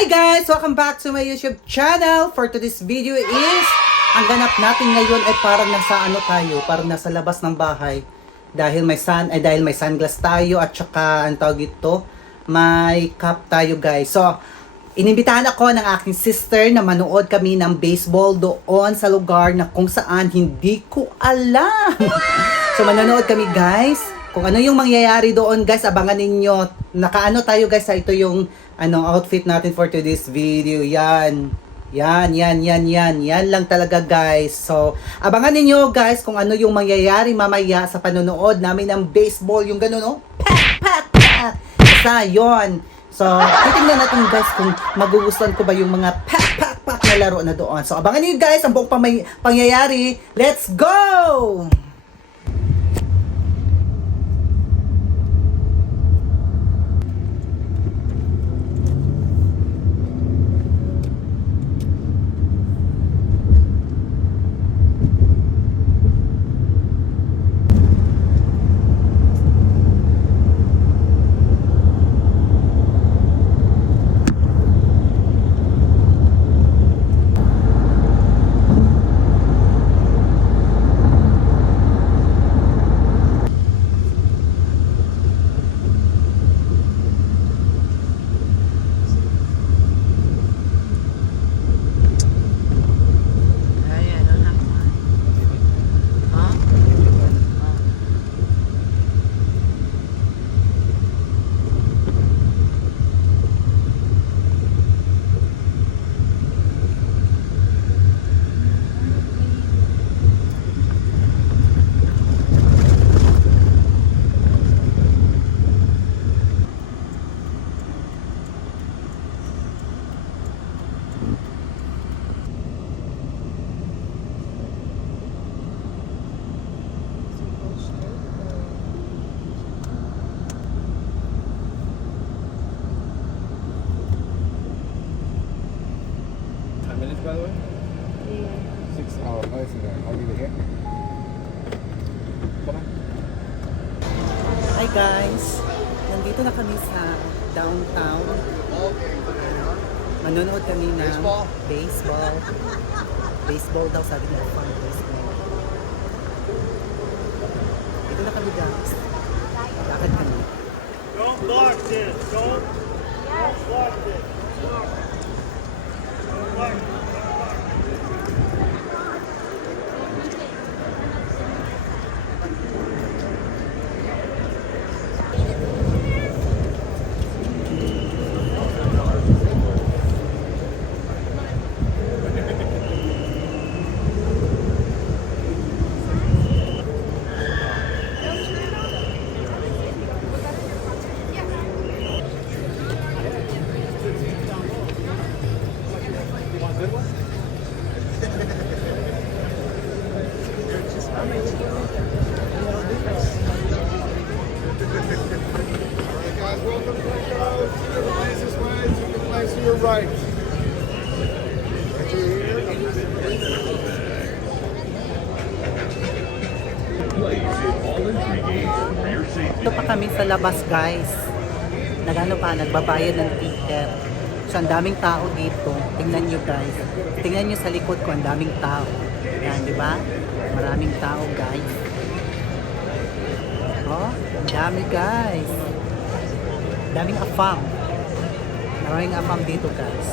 Hi guys! Welcome back to my YouTube channel. For today's video is, ang ganap natin ngayon ay parang nasa tayo, parang nasa labas ng bahay. Dahil may sunglass tayo at saka, ang tawag ito, may cap tayo guys. So, inimbitahan ako ng aking sister na manood kami ng baseball doon sa lugar na kung saan hindi ko alam. So, manonood kami guys. Kung ano yung mangyayari doon guys, abangan ninyo. Nakaano tayo guys, ito yung outfit natin for today's video. Yan lang talaga guys. So, abangan ninyo guys kung ano yung mangyayari mamaya sa panonood namin ng baseball. Yung ganun, no? Pak, pak, pak. Basta, yun. So, titingnan natin guys kung magugustuhan ko ba yung mga pak, pak, pak na laro na doon. So, abangan niyo guys ang buong pangyayari. Let's go! Minutes, by the way? Yeah. 6 hours. Oh, it's in there. I'll leave it here. Come on. Hi guys! Nandito na kami sa downtown. Manonood kami ng baseball. Baseball daw, sabi nila pang baseball. Dito na kami guys. Lakad kami. Don't block this. Don't block this. To your right. Ito pa kami sa labas guys. Nagbabayad ng ticket. So ang daming tao dito. Tingnan nyo guys. Tingnan nyo sa likod ko, ang daming tao. Yan, di ba? Maraming tao guys. Oh, ang dami guys. Daming afam. Maraming afam dito guys.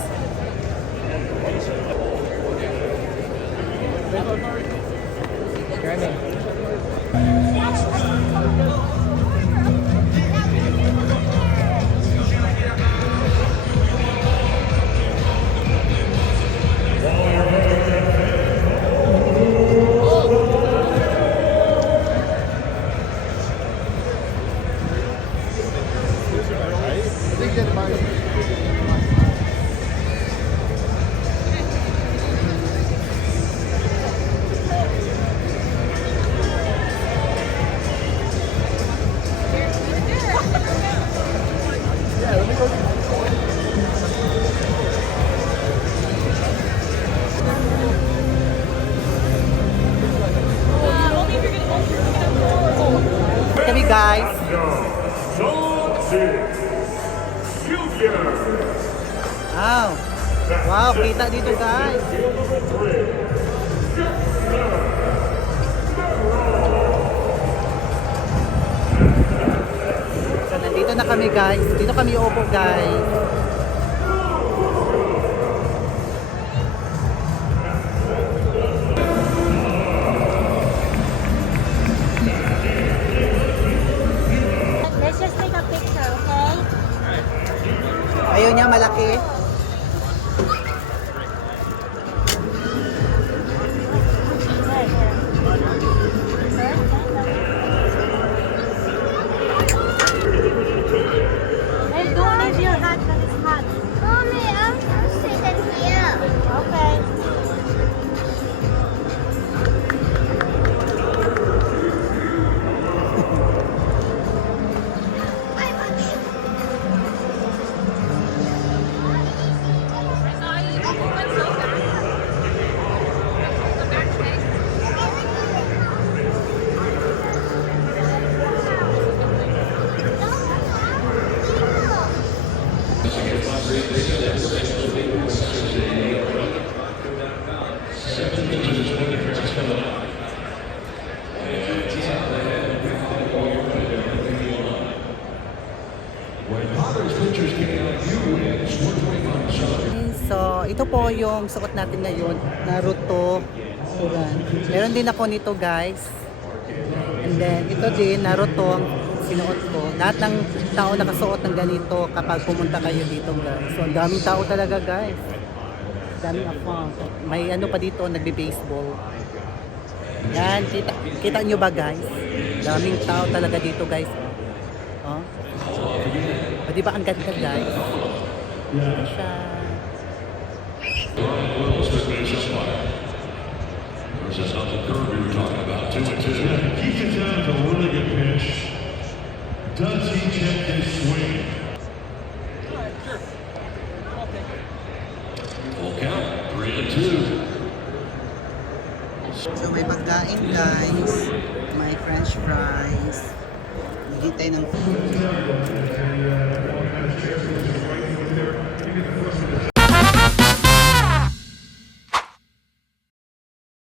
Kami guys. Zone 6. Junior. Wow. Wow, kita dito guys. So, nandito na kami guys. Dito kami upo guys. Let's just take a picture, okay? Ayaw niya malaki. Right here. Hey, don't leave your hat because it's hot. Mommy, I'm sitting here. Okay. So, ito po yung suot natin ngayon. Naruto. Ayan. Meron din ako nito guys. And then, ito din, Naruto ang sinuot ko. Lahat ng tao nakasuot ng ganito kapag pumunta kayo dito guys. So, ang daming tao talaga guys. Daming ako. May ano pa dito, nagbe-baseball. Yan, kita nyo ba guys? Daming tao talaga dito guys. Oh. O, di ba ang ganda guys? Ito siya. Versus on the curve we were talking about 2-2. Keith it down is a really good pitch. Does he check his swing? Full count, 3-2. So may pagkain guys. May french fries. Hintay ng food.